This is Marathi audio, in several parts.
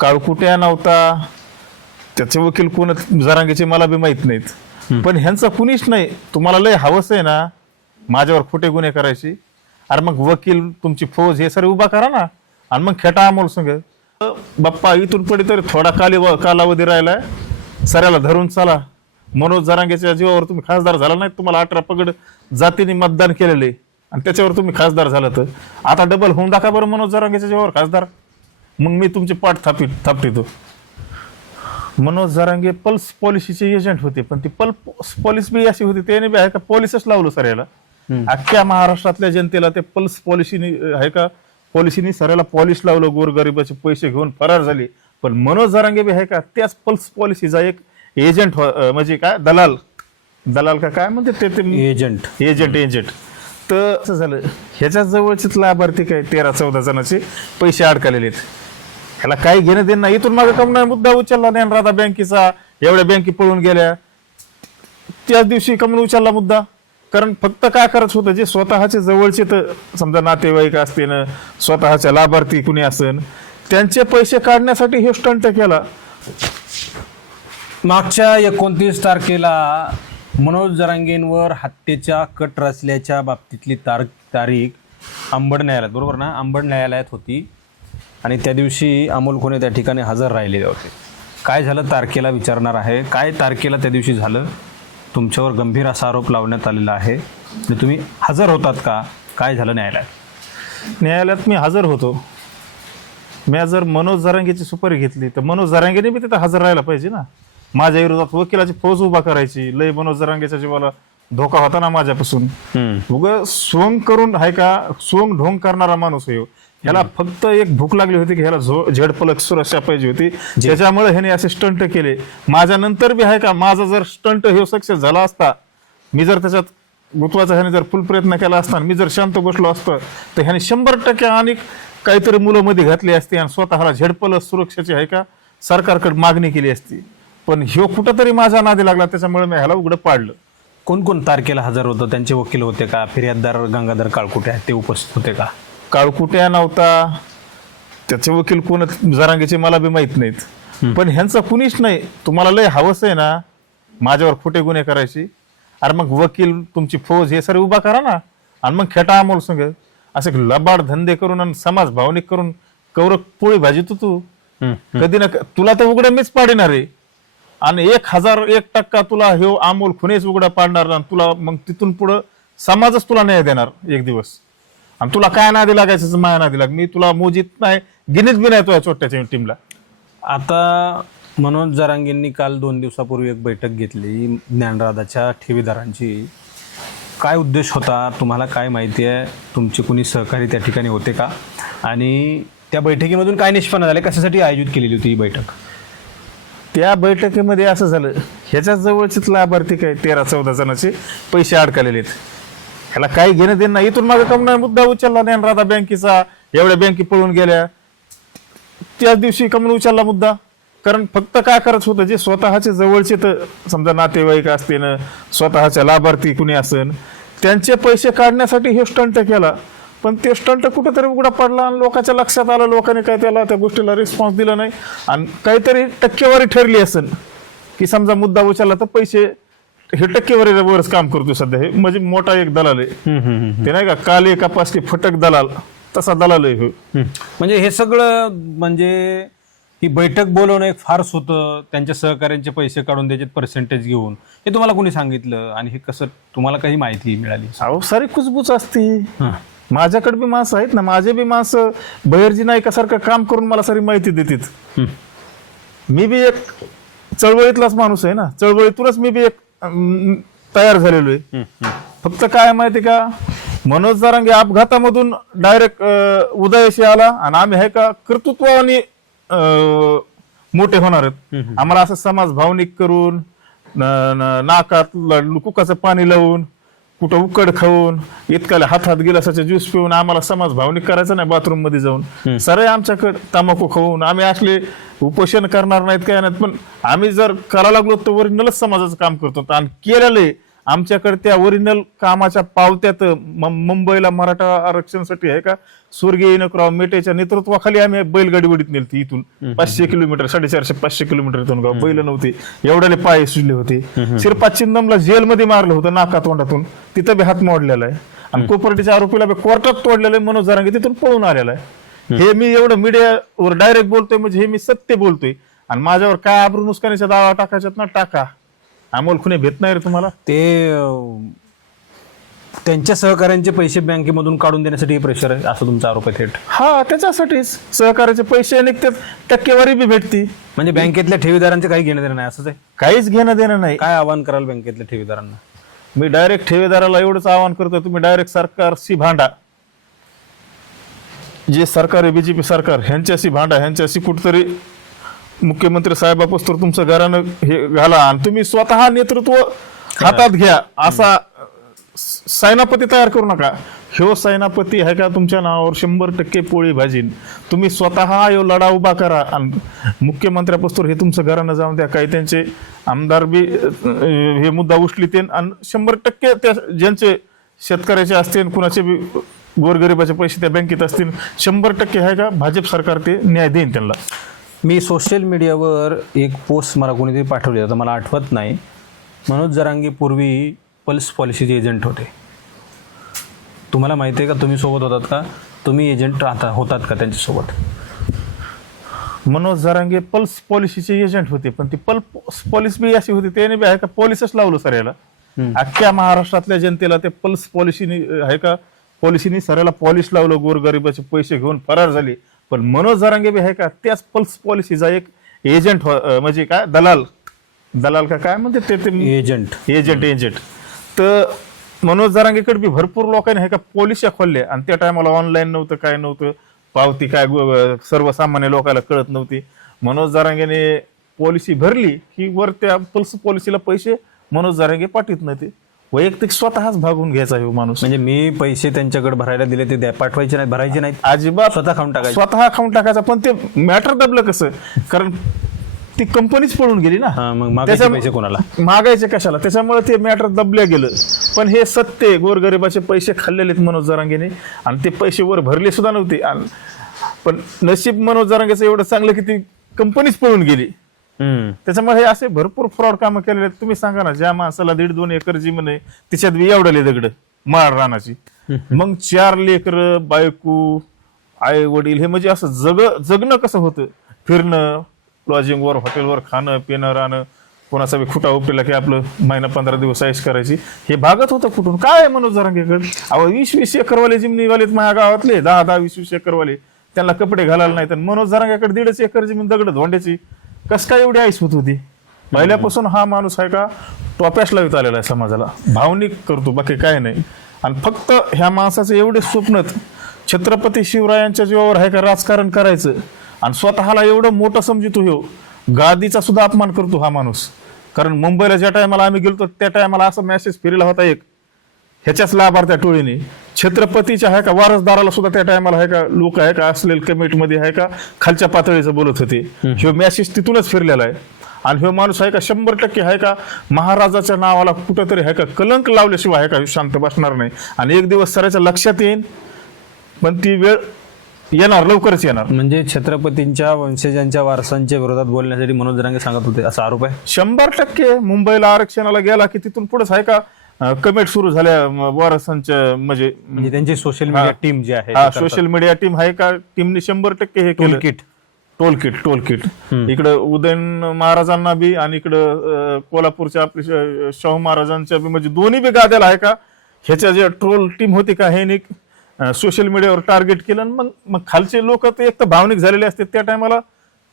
काळकुट्या नव्हता, त्याचे वकील कोण जरांगेचे मला बी माहित नाहीत, पण ह्यांचा कुणीच नाही. तुम्हाला लय हवस आहे ना माझ्यावर खोटे गुन्हे करायची, अरे मग वकील तुमची फौज हे सर उभा करा ना, आणि मग खेटा अमोल संघ बाप्पा इथून पुढे तरी थोडा कालावधी राहिलाय, सऱ्याला धरून चला. मनोज जरांगेच्या जीवावर तुम्ही खासदार झाला नाही, तुम्हाला 18 पगड जातीने मतदान केलेले आणि त्याच्यावर तुम्ही खासदार झाला, तर आता डबल होऊन दाखवा बरं मनोज जरांगेच्या जीवावर खासदार, मग मी तुमची पाठ थापटितो. मनोज जरांगे पल्स पॉलिसीचे एजंट होते, पण ती पल्स पॉलिसी बी अशी होती, त्याने बी आहे का पॉलिसीच लावलं सर याला. अख्ख्या महाराष्ट्रातल्या जनतेला ते पल्स पॉलिसीनी आहे का पॉलिसीनी सरायला पॉलिश लावलं, गोरगरिबाचे पैसे घेऊन फरार झाले. पण मनोज जरांगे बी आहे का त्याच पल्स पॉलिसीचा एक एजंट, म्हणजे काय दलाल का काय म्हणते ते एजंट. तर असं झालं, ह्याच्या जवळचेच लाभार्थी काय 13-14 जणांचे पैसे अडकलेले आहेत. ह्याला काही घेणं देणं नाही. इथून मागे कमणार मुद्दा उचलला नाही राधा बँकेचा, एवढ्या बँके पळून गेल्या, त्याच दिवशी कमून उचलला मुद्दा. कारण फक्त काय करत होतं, जे स्वतःचे जवळचे तर समजा नातेवाईक असतील, स्वतःच्या लाभार्थी कुणी असेल, त्यांचे पैसे काढण्यासाठी हे स्टंट केला. मागच्या 29 तारखेला मनोज जरांगेंवर हत्येच्या कट रचल्याच्या बाबतीतली तारीख अंबड न्यायालयात, बरोबर ना, अंबड न्यायालयात होती आणि त्या दिवशी अमोल कोणे त्या ठिकाणी हजर राहिलेले होते. काय झालं तारखेला विचारणार आहे, काय तारखेला त्या दिवशी झालं, तुमच्यावर गंभीर असा आरोप लावण्यात आलेला आहे, तुम्ही हजर होतात का, काय झालं न्यायालयात? न्यायालयात मी हजर होतो. मी जर मनोज जरांगेची सुपारी घेतली तर मनोज जरांगेने मी तिथं हजर राहायला पाहिजे ना. माझ्या विरोधात वकिलाची फौज उभा करायची, लय मनोज जरांगेच्या जीवाला धोका होता ना माझ्यापासून. उगं सोंग करून आहे का, सोंग ढोंग करणारा माणूस आहे. ह्याला फक्त एक भूक लागली होती की ह्याला झेडपलक सुरक्षा पाहिजे होती, त्याच्यामुळे ह्याने असे स्टंट केले. माझ्या नंतर बी आहे का, माझा जर स्टंट हे सक्सेस झाला असता, मी जर त्याच्यात गुतवाचा ह्याने जर फुल प्रयत्न केला असता, मी जर शांत बसलो असतो, तर ह्याने 100% आणि काहीतरी मुलं मध्ये घातली असती आणि स्वतःला झेडपलक सुरक्षेची आहे का सरकारकडे मागणी केली असती. पण ह्यो कुठंतरी माझ्या नादी लागला, त्याच्यामुळे मी ह्याला उघडं पाडलं. कोण तारखेला हजर होतं? त्यांचे वकील होते का? फिर्याददार गंगाधर काळकुटे आहेत ते उपस्थित होते का? काळकुट्या नव्हता, त्याचे वकील कोण जरांगेचे मला बी माहित नाहीत, पण ह्यांचा कुणीच नाही. तुम्हाला लय हवस आहे ना माझ्यावर खोटे गुन्हे करायची, अरे मग वकील तुमची फौज हे सर उभा करा ना, आणि मग खेटा अमोल संघ असे लबाड धंदे करून आणि समाज भावनिक करून कौरक पोळी भाजी तू कधी ना तुला तर उघडं मीच पाडणार आहे, आणि 1001% तुला हे अमोल खुनेच उघडा पाडणार, आणि तुला मग तिथून पुढं समाजच तुला न्याय देणार एक दिवस. आणि तुला काय नादी लागायचं, माया नादी लाग, मी तुला मोजीत नाही, गिनीत बी नाही तुझ्या छोट्याच्या टीमला. आता मनोज जरांगेंनी काल 2 दिवसापूर्वी एक बैठक घेतली ज्ञानराधाच्या ठेवीदारांची. काय उद्देश होता, तुम्हाला काय माहिती आहे? तुमचे कुणी सहकारी त्या ठिकाणी होते का? आणि त्या बैठकीमधून काय निष्पन्न झाले, कशासाठी आयोजित केलेली होती ही बैठक? त्या बैठकीमध्ये असं झालं, ह्याच्या जवळचेच लाभार्थी काय 13-14 जणांचे पैसे अडकलेले आहेत. ह्याला काही घेणं देणं नाही. इथून मागे कमणार मुद्दा उचलला नाही राधा बँकेचा, एवढ्या बँके पळून गेल्या, त्याच दिवशी कमून उचलला मुद्दा. कारण फक्त काय करत होतं, जे स्वतःचे जवळचे तर समजा नातेवाईक असतील, स्वतःच्या लाभार्थी कुणी असेल, त्यांचे पैसे काढण्यासाठी हे स्टंट केला. पण ते स्टंट कुठेतरी उघडा पडला आणि लोकांच्या लक्षात आलं, लोकांनी काय त्याला त्या गोष्टीला रिस्पॉन्स दिला नाही, आणि काहीतरी टक्केवारी ठरली असेल की समजा मुद्दा उचलला तर पैसे हे टक्केवारीवरच काम करतो सध्या. हे म्हणजे मोठा एक दलाल आहे, ते नाही का काले कपास की फटक दलाल, तसा दलाल आहे. म्हणजे हे सगळं, म्हणजे ही बैठक बोलवणं एक फार्स होतं, त्यांच्या सहकार्यांचे पैसे काढून त्याचे पर्सेंटेज घेऊन, हे तुम्हाला कोणी सांगितलं आणि हे कसं, तुम्हाला काही माहिती मिळाली? अहो सारी कुचबुच असती. माझ्याकडे बी माणसं आहेत ना, माझे बी माणसं बहिर्जी नायकासारखं काम करून मला सारी माहिती देतात. मी बी एक चळवळीतलाच माणूस आहे ना, चळवळीतूनच मी बी एक तयार झालेलो आहे. फक्त काय माहिती का, मनोज जरांगे अपघातामधून डायरेक्ट उदयाशी आला, आणि आम्ही आहे का कर्तृत्वाने मोठे होणार आहेत. आम्हाला असं समाज भावनिक करून, नाकात कुकाचं पाणी लावून, कुठं उकड खाऊन, इतकाला हातात गिलासाचे ज्यूस पिऊन आम्हाला समाज भावनिक करायचं नाही. बाथरूम मध्ये जाऊन सर आमच्याकडे तंबाखू खाऊन आम्ही असले उपोषण करणार नाहीत काय नाहीत, पण आम्ही जर करायला लागलो तर ओरिजिनलच समाजाचं काम करतो आणि केलेलं आहे. आमच्याकडे त्या ओरिजिनल कामाच्या पावत्यात मुंबईला मराठा आरक्षणासाठी आहे का स्वर्गीय नकराव मेटेच्या नेतृत्वाखाली आम्ही बैलगाडी वडीत नेलती इथून 500 किलोमीटर 450-500 किलोमीटर इथून गाव बैल नव्हते एवढ्याले पाय सुजले होते. शिरपा चिंदमला जेलमध्ये मारलं होतं नाका तोंडातून तिथं बी हात मोडलेला आहे आणि कोपर्डीच्या आरोपीला बी कोर्टात तोडलेलं आहे. मनोज जरांगे तिथून पळून आलेला आहे. हे मी एवढं मीडियावर डायरेक्ट बोलतोय म्हणजे हे मी सत्य बोलतोय आणि माझ्यावर काय आबरू नुसकानीचा दावा टाकायच्यात ना टाका. अमोल खुने भेट नाही रे तुम्हाला. ते त्यांच्या सहकाऱ्यांचे पैसे बँकेमधून काढून देण्यासाठी हे प्रेशर आहे असं तुमचा आरोप आहे थेट. हा त्याच्यासाठीच सहकार्याचे पैसे निघतात टक्केवारी बी भेटती. म्हणजे बँकेतल्या ठेवीदारांचे काही घेणं देणं नाही असंच आहे. काहीच घेणं देणं नाही. काय आवाहन कराल बँकेतल्या ठेवीदारांना? मी डायरेक्ट ठेवीदाराला एवढंच आवाहन करतो तुम्ही डायरेक्ट सरकारशी भांडा. जे सरकार आहे बीजेपी सरकार ह्यांच्याशी भांडा. ह्यांच्याशी कुठतरी मुख्यमंत्री साहेबापासून तुमचं घरानं हे घाला आणि तुम्ही स्वतः नेतृत्व हातात घ्या. असा सेनापती तयार करू नका. ह्यो सेनापती आहे का तुमच्या नावावर 100% पोळी भाजीन. तुम्ही स्वतः ह्यो लढा उभा करा आणि मुख्यमंत्र्यापासून हे तुमचं घरानं जाऊन द्या. काही त्यांचे आमदार बी हे मुद्दा उचलीते आणि 100% त्या ज्यांचे शेतकऱ्याचे असतील कुणाचे बी गोरगरिबाचे पैसे त्या बँकेत असतील 100% आहे का भाजप सरकार ते न्याय देईन त्यांना. मी सोशल मीडियावर एक पोस्ट मला कोणीतरी पाठवली होतं मला आठवत नाही. मनोज जरांगे पूर्वी पल्स पॉलिसीचे एजंट होते. तुम्हाला माहिती आहे का? तुम्ही सोबत होतात का? तुम्ही एजंट होतात का त्यांच्यासोबत? मनोज जरांगे पल्स पॉलिसीचे एजंट होते पण ती पल्स पॉलिसी बी अशी होती त्याने बी आहे का पॉलिसीच लावलं सर याला. अख्ख्या महाराष्ट्रातल्या जनतेला ते पल्स पॉलिसीनी आहे का पॉलिसीनी सरायला पॉलिश लावलं. गोरगरिबाचे पैसे घेऊन फरार झाले. पण मनोज जरांगे बी आहे का त्याच पल्स पॉलिसीचा एक एजंट म्हणजे काय दलाल का काय म्हणते ते एजंट. तर मनोज जरांगेकडे बी भरपूर लोकांनी आहे का पॉलिसी खोलल्या आणि त्या टायमाला ऑनलाईन नव्हतं काय नव्हतं पावती काय सर्वसामान्य लोकांना कळत नव्हती. मनोज जरांगेने पॉलिसी भरली की वर त्या पल्स पॉलिसीला पैसे मनोज जरांगे पाठवत नव्हते. वैयक्तिक स्वतःच भागून घ्यायचा हो माणूस. म्हणजे मी पैसे त्यांच्याकडे भरायला दिले ते पाठवायचे नाही भरायचे नाहीत अजिबात स्वतः खाऊन टाकायचा. पण ते मॅटर दबलं कसं कारण ती कंपनीच पळून गेली ना. मग मागायचे पैसे कोणाला मागायचे कशाला त्याच्यामुळे ते मॅटर दबलं गेलं. पण हे सत्य गोरगरिबाचे पैसे खाल्लेले मनोज जरांगेने आणि ते पैसे वर भरले सुद्धा नव्हते. पण नशीब मनोज जरांगेचं एवढं चांगलं की ती कंपनीच पळून गेली. त्याच्यामुळे हे असे भरपूर फ्रॉड कामं केलेले आहेत. तुम्ही सांगा ना ज्या माणसाला 1.5-2 एकर जमीन आहे तिच्यात बी एवढले दगड माळ रानाची मग 4 लेकर बायको आई वडील हे म्हणजे असं जगणं कसं होतं. फिरणं लॉजिंगवर हॉटेलवर खाणं पिणं राहणं कोणाचा बी खुटा उपटेला की आपलं महिना 15 दिवस ऐश करायची हे भागत होतं कुठून काय मनोज जरांगेकडे. 20-20 एकरवाले जिमनीवालेत माझ्या गावातले 10-20 एकरवाले त्यांना कपडे घालायला नाही. तर मनोज जरांगेकडे 1.5 एकर जमीन दगड धोंड्याची कस काय एवढी आईस होत होती. पहिल्यापासून हा माणूस आहे का टोप्यास लावित आलेला आहे समाजाला भावनिक करतो बाकी काय नाही. आणि फक्त ह्या माणसाचं एवढे स्वप्न छत्रपती शिवरायांच्या जीवावर आहे का राजकारण करायचं आणि स्वतःला एवढं मोठं समजितो ह्यो गादीचा सुद्धा अपमान करतो हा माणूस. कारण मुंबईला ज्या टायमाला आम्ही गेलो त्या टायमाला असा मेसेज फिरला होता एक ह्याच्याच लाभार्थ्या टोळीने छत्रपतीच्या आहे का वारसदाराला सुद्धा त्या टायमाला आहे का लोक आहे का असलेल्या कमिटीमध्ये आहे का खालच्या पातळीचं बोलत होते. ह्यो मेसेज तिथूनच फिरलेला आहे. आणि ह्यो माणूस आहे का 100% आहे का महाराजाच्या नावाला कुठंतरी आहे का कलंक लावल्याशिवाय आहे का शांत बसणार नाही. आणि एक दिवस सराच्या लक्षात येईल पण ती वेळ येणार लवकरच येणार. म्हणजे छत्रपतींच्या वंशजांच्या वारसांच्या विरोधात बोलण्यासाठी मनोज जरांगे सांगत होते असा आरोप आहे. 100% मुंबईला आरक्षणाला गेला की तिथून पुढेच आहे का कमेंट सुरू झाल्या वारसांच्या म्हणजे त्यांची सोशल मीडिया टीम जी आहे सोशल मीडिया टीम आहे का टीमने 100% हे केलं. टोलकिट इकडं उदयन महाराजांना बी आणि इकडं कोल्हापूरच्या आपल्या शाहू महाराजांच्या बी म्हणजे दोन्ही बी गाद्याला आहे का ह्याच्या जे ट्रोल टीम होती का हे सोशल मीडियावर टार्गेट केलं. मग खालचे लोक ते एक तर भावनिक झालेले असते त्या टायमाला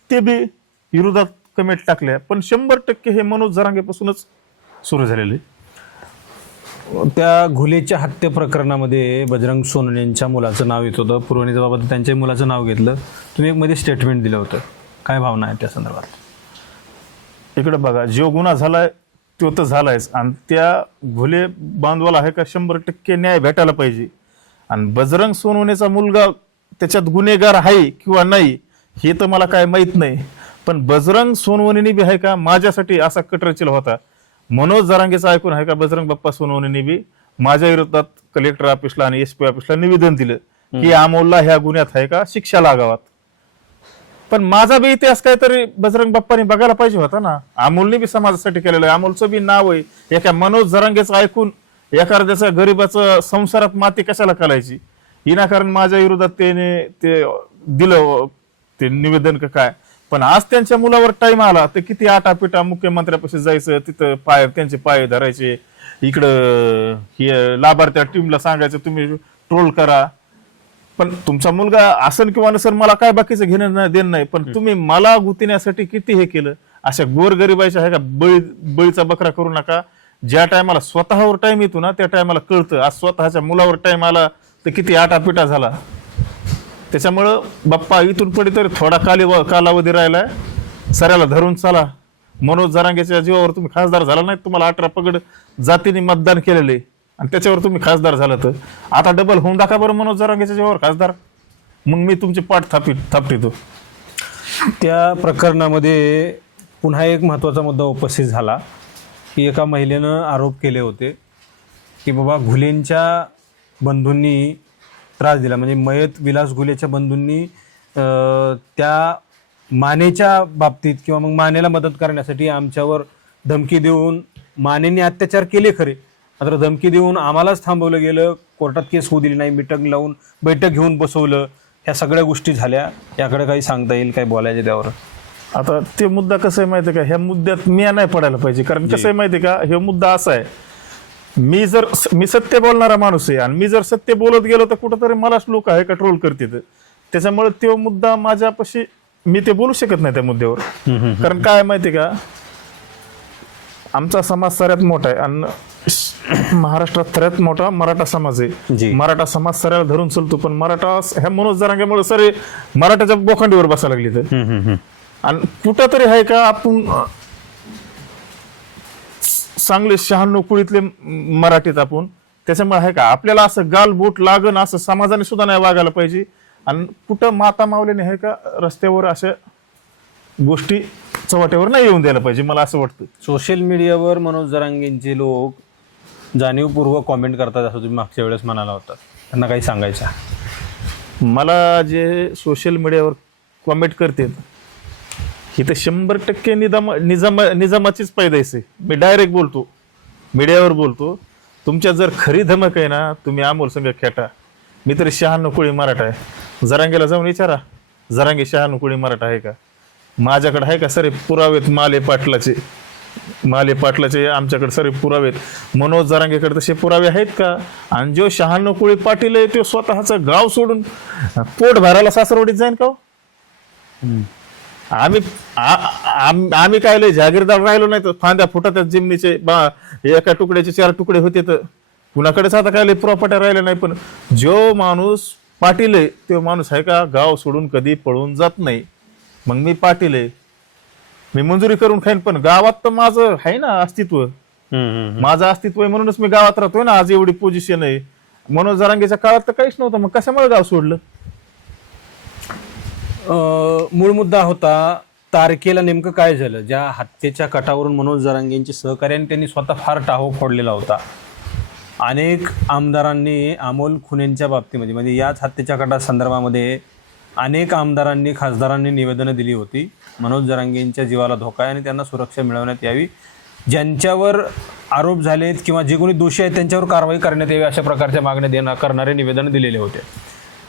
ते बी विरोधात कमेंट टाकल्या. पण 100% हे मनोज जरांगेपासूनच सुरू झालेले. त्या घुलेच्या हत्या प्रकरणामध्ये बजरंग सोनवणेंच्या मुलाचं नाव येत होतं. पुरवणीच्या बाबत त्यांच्या मुलाचं नाव घेतलं. तुम्ही एक मध्ये स्टेटमेंट दिलं होतं. काय भावना आहे त्या संदर्भात? इकडे बघा जो गुन्हा झालाय तो तर झालायच आणि त्या घुले बांधवाला आहे का 100% न्याय भेटायला पाहिजे. आणि बजरंग सोनवणेचा मुलगा त्याच्यात गुन्हेगार आहे किंवा नाही हे तर मला काय माहित नाही. पण बजरंग सोनवणेने बी आहे का माझ्यासाठी असा कट रचला होता. मनोज जरांगेचं ऐकून आहे का बजरंग बाप्पा सोनवणेंनी बी माझ्या विरोधात कलेक्टर ऑफिसला आणि एसपी ऑफिसला निवेदन दिलं की अमोलला ह्या गुन्ह्यात आहे का शिक्षा लागावात. पण माझा बी इतिहास काहीतरी बजरंग बाप्पाने बघायला पाहिजे होता ना. अमोलने बी समाजासाठी केलेलं आहे. अमोलचं बी नाव आहे. एका मनोज जरांगेचं ऐकून एखाद्याच्या गरीबाचं संसारात माती कशाला घालायची विनाकारण माझ्या विरोधात ते दिलं ते निवेदन का काय. पण आज त्यांच्या मुलावर टाइम आला तर किती आटापिटा मुख्यमंत्र्यापाशी जायचं, तिथं त्यांचे पाय धरायचे, इकडं हे लाभार्थ्या टीमला सांगायचं तुम्ही ट्रोल करा. पण तुमचा मुलगा असन किंवा नसन मला काय बाकीचं घेणं देणं नाही, पण तुम्ही मला गुंतण्यासाठी किती हे केलं. अशा गोरगरिबाच्या आहे का बळीचा बकरा करू नका. ज्या टायमाला स्वतःवर टाइम येतो ना त्या टायमाला कळतं. आज स्वतःच्या मुलावर टाइम आला तर किती आटापिटा झाला. त्याच्यामुळं बाप्पा इथून पुढे तरी थोडा कालावधी राहिलाय. सऱ्याला धरून चला. मनोज जरांगेच्या जीवावर तुम्ही खासदार झाला नाही. तुम्हाला 18 पगड जातीने मतदान केलेले आणि त्याच्यावर तुम्ही खासदार झाला तर आता डबल होऊन दाखवा बरं मनोज जरांगेच्या जीवावर खासदार. मग मी तुमची पाठ थापटितो. त्या प्रकरणामध्ये पुन्हा एक महत्त्वाचा मुद्दा उपस्थित झाला की एका महिलेनं आरोप केले होते की बाबा घुलेंच्या बंधूंनी त्रास दिला, म्हणजे मयत विलास घुलेच्या बंधूंनी त्या मानेच्या बाबतीत किंवा मग मानेला मदत करण्यासाठी आमच्यावर धमकी देऊन मानेने अत्याचार केले खरे, मात्र धमकी देऊन आम्हालाच थांबवलं गेलं, कोर्टात केस होऊ दिली नाही, मीटिंग लावून बैठक घेऊन बसवलं. ह्या सगळ्या गोष्टी झाल्या. याकडे काही सांगता येईल, काय बोलायचे त्यावर? आता ते मुद्दा कसं आहे माहिती आहे का, ह्या मुद्द्यात मी नाही पडायला पाहिजे. कारण कसं आहे माहिती आहे का, हे मुद्दा असा आहे, मी सत्य बोलणारा माणूस आहे आणि मी जर सत्य बोलत गेलो तर कुठंतरी मलाच लोक आहे का ट्रोल करतात. त्याच्यामुळे तो मुद्दा माझ्यापाशी मी ते बोलू शकत नाही त्या मुद्द्यावर. कारण काय माहिती का, आमचा समाज सगळ्यात मोठा आहे आणि महाराष्ट्रात सगळ्यात मोठा मराठा समाज आहे. मराठा समाज सगळ्याला धरून चलतो. पण मराठा ह्या मनोज जरांगेमुळे सरे मराठाच्या बोखंडीवर बसायला लागली तर. आणि कुठं तरी आहे का आपण चांगले 96 कुळीतले मराठीत आपण. त्याच्यामुळे आहे का आपल्याला असं गाल बोट लागण असं समाजाने सुद्धा नाही वागायला पाहिजे. आणि कुठं माता मावल्याने आहे का रस्त्यावर अशा गोष्टी चव्हाट्यावर नाही येऊन द्यायला पाहिजे, मला असं वाटतं. सोशल मीडियावर मनोज जरांगेंचे लोक जाणीवपूर्वक कॉमेंट करतात असं तुम्ही मागच्या वेळेस म्हणाला होता, त्यांना काही सांगायचं? मला जे सोशल मीडियावर कॉमेंट करतात ही तर 100% निजामाचीच पैदाइश आहे. मी डायरेक्ट बोलतो, मीडियावर बोलतो. तुमच्या जर खरी धमक आहे ना, तुम्ही अमोल संघ खेटा. मी तरी 96 कुळी मराठा आहे. जरांगेला जाऊन विचारा, जरांगे 96 कुळी मराठा आहे का? माझ्याकडे आहे का सरे पुरावेत माले पाटलाचे आमच्याकडे सरे पुरावेत. मनोज जरांगेकडे तसे पुरावे आहेत का? आणि जो 96 कुळी पाटील आहे तो स्वतःचं गाव सोडून पोट भरायला सासरवडीत जाईन का? आम्ही काय लय जागीरदार राहिलो नाही तर फांद्या फुटात जिमनीचे एका तुकड्याचे 4 तुकडे होते तर कुणाकडेच आता काय लय प्रॉपर्ट्या राहिल्या नाही. पण जो माणूस पाटील आहे तो माणूस आहे का गाव सोडून कधी पळून जात नाही. मग मी पाटील आहे, मी मंजुरी करून खाईन, पण गावात तर माझं आहे ना अस्तित्व. माझं अस्तित्व आहे म्हणूनच मी गावात राहतोय ना. आज एवढी पोझिशन आहे. मनोज जरांगेच्या काळात तर काहीच नव्हतं, मग कशामुळे गाव सोडलं? मूळ मुद्दा होता तारखेला नेमकं काय झालं. ज्या हत्येच्या कटावरून मनोज जरांगेंची सहकार्याने त्यांनी स्वतः फार टाहो फोडलेला होता. अनेक आमदारांनी अमोल खुनेंच्या बाबतीमध्ये म्हणजे याच हत्येच्या कटा संदर्भामध्ये अनेक आमदारांनी खासदारांनी निवेदनं दिली होती. मनोज जरांगेंच्या जीवाला धोका आहे आणि त्यांना सुरक्षा मिळवण्यात यावी, ज्यांच्यावर आरोप झालेत किंवा जे कोणी दोषी आहेत त्यांच्यावर कारवाई करण्यात यावी अशा प्रकारच्या मागण्या करणारे निवेदन दिलेले होते.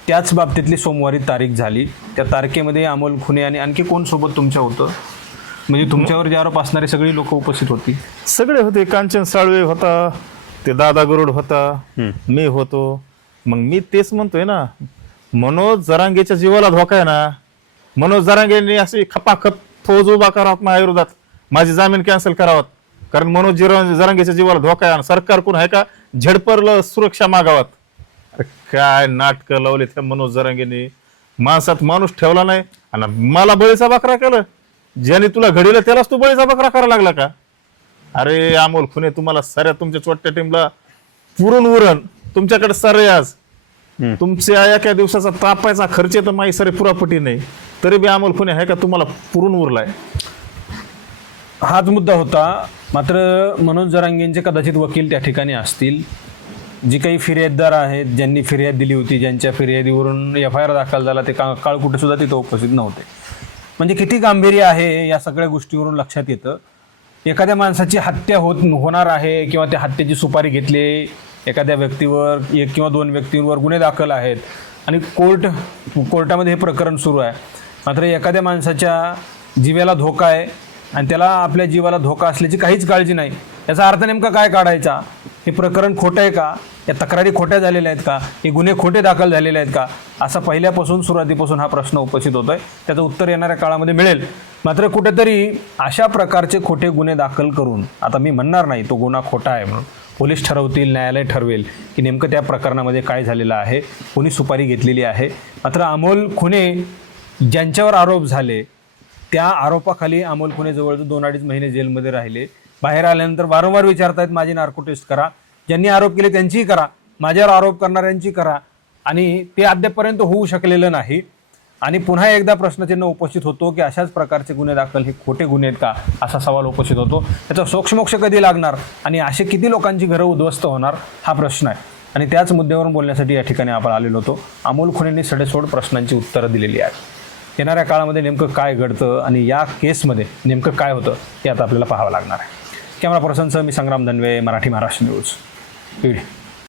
त्याच बाबतीतली सोमवारी तारीख झाली. त्या तारखेमध्ये अमोल खुने आणि आणखी कोण सोबत तुमच्या होतं, म्हणजे तुमच्यावर जे आरोप असणारे सगळी लोक उपस्थित होती? सगळे होते. कांचन साळवे होता, ते दादा गरुड होता, मी होतो. मग मी तेच म्हणतोय ना, मनोज जरांगेच्या जीवाला धोका आहे ना. मनोज जरांगेंनी अशी खपाखप फौज उभा करावात माझ्या विरोधात, माझी जामीन कॅन्सल करावात. कारण मनोज जरांगेच्या जीवाला धोका आहे आणि सरकार कोण आहे का झडपरलं सुरक्षा मागावात. काय नाटकं लावले त्या मनोज जरांगेंनी. माणसात माणूस ठेवला नाही आणि मला बळीचा बकरा केलं. ज्याने तुला घडीला त्यालाच तू बळीचा बकरा करायला लागला का? अरे अमोल खुने, तुम्हाला साऱ्या तुमच्या छोट्या टीमला पुरून उरण. तुमच्याकडे सारे आज तुमच्या एका दिवसाचा तापायचा खर्च तर माही सारे पुरापटी नाही, तरी बी अमोल खुने आहे का तुम्हाला पुरून उरलाय. हाच मुद्दा होता. मात्र मनोज जरांगेंचे कदाचित वकील त्या ठिकाणी असतील. जी काही फिर्याददार आहेत, ज्यांनी फिर्याद दिली होती, ज्यांच्या फिर्यादीवरून FIR दाखल झाला, ते काळ कुठे सुद्धा तिथं उपस्थित नव्हते. म्हणजे किती गांभीर्य आहे या सगळ्या गोष्टीवरून लक्षात येतं. एखाद्या माणसाची हत्या होणार आहे किंवा त्या हत्येची सुपारी घेतली, एखाद्या व्यक्तीवर 1 किंवा 2 व्यक्तींवर गुन्हे दाखल आहेत आणि कोर्टामध्ये हे प्रकरण सुरू आहे. मात्र एखाद्या माणसाच्या जीवाला धोका आहे आणि त्याला आपल्या जीवाला धोका असल्याची काहीच काळजी नाही. याचा अर्थ नेमका काय काढायचा? हे प्रकरण खोटं आहे का? या तक्रारी खोट्या झालेल्या आहेत का? हे गुन्हे खोटे दाखल झालेले आहेत का? असा पहिल्यापासून सुरुवातीपासून हा प्रश्न उपस्थित होतो आहे. त्याचं उत्तर येणाऱ्या काळामध्ये मिळेल. मात्र कुठेतरी अशा प्रकारचे खोटे गुन्हे दाखल करून, आता मी म्हणणार नाही तो गुन्हा खोटा आहे म्हणून, पोलीस ठरवतील, न्यायालय ठरवेल की नेमकं त्या प्रकरणामध्ये काय झालेलं आहे, कोणी सुपारी घेतलेली आहे. मात्र अमोल खुने ज्यांच्यावर आरोप झाले त्या आरोपाखाली अमोल खुने जवळजवळ 2-2.5 महिने जेलमध्ये राहिले. बाहेर आल्यानंतर वारंवार विचारतायत माझी नार्को टेस्ट करा, ज्यांनी आरोप केले त्यांचीही करा, माझ्यावर आरोप करणाऱ्यांची करा. आणि ते अद्यापपर्यंत होऊ शकलेलं नाही. आणि पुन्हा एकदा प्रश्नचिन्ह उपस्थित होतो की अशाच प्रकारचे गुन्हे दाखल हे खोटे गुन्हे आहेत का, असा सवाल उपस्थित होतो. त्याचा सोक्षमोक्ष कधी लागणार आणि असे किती लोकांची घरं उद्ध्वस्त होणार हा प्रश्न आहे. आणि त्याच मुद्द्यावरून बोलण्यासाठी या ठिकाणी आपण आलेलो होतो. अमोल खुनेंनी सडेसोड प्रश्नांची उत्तरं दिलेली आहेत. येणाऱ्या काळामध्ये नेमकं काय घडतं आणि या केसमध्ये नेमकं काय होतं हे आता आपल्याला पाहावं लागणार आहे. कॅमेरा पर्सनसह मी संग्राम धनवे, मराठी महाराष्ट्र न्यूज, बीड.